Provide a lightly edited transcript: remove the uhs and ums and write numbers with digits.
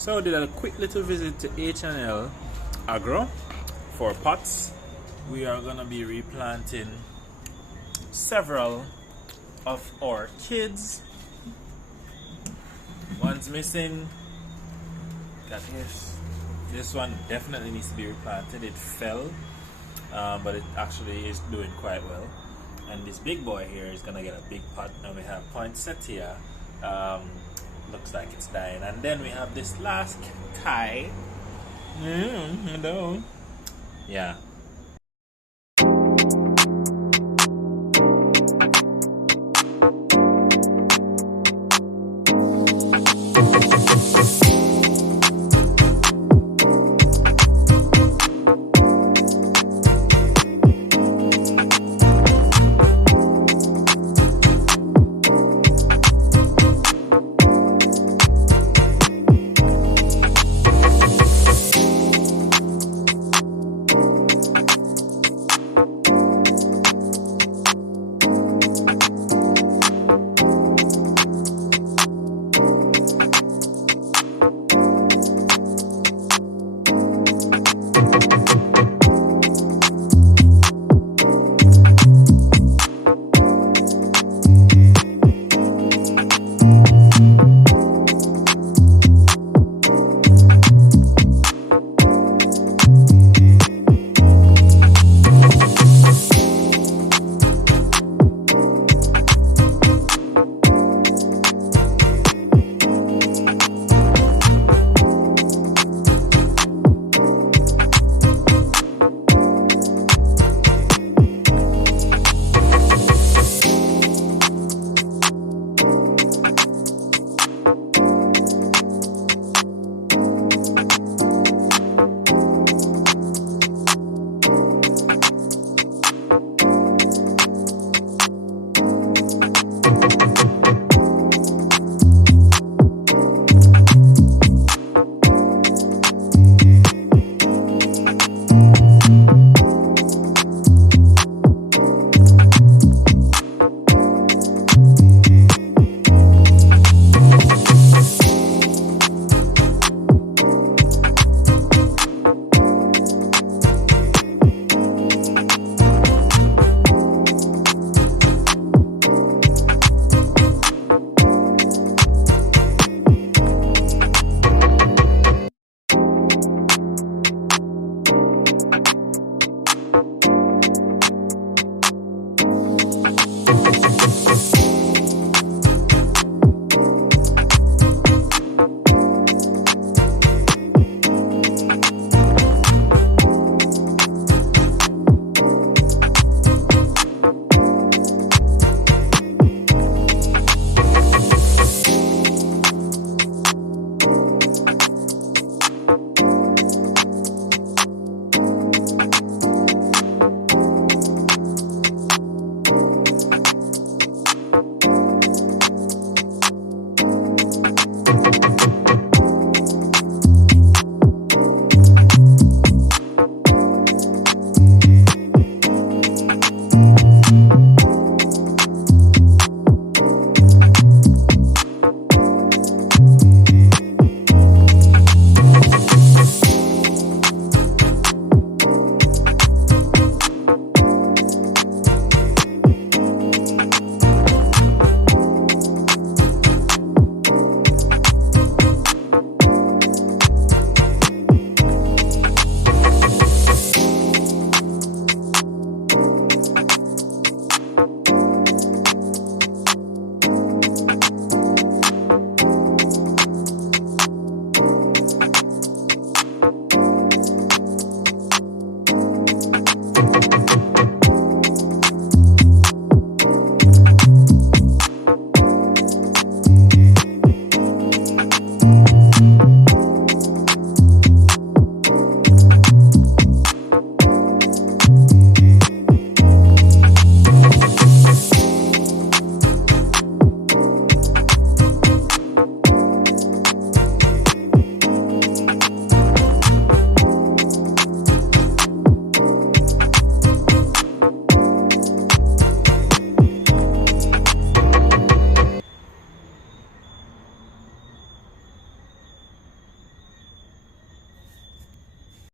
So I did a quick little visit to H&L Agro for pots. We are gonna be replanting several of our kids. One's missing. Got this one definitely needs to be replanted. It fell, but it actually is doing quite well. And this big boy here is gonna get a big pot. And we have poinsettia. Looks like it's dying. And then we have this last Kai. Hello. Yeah.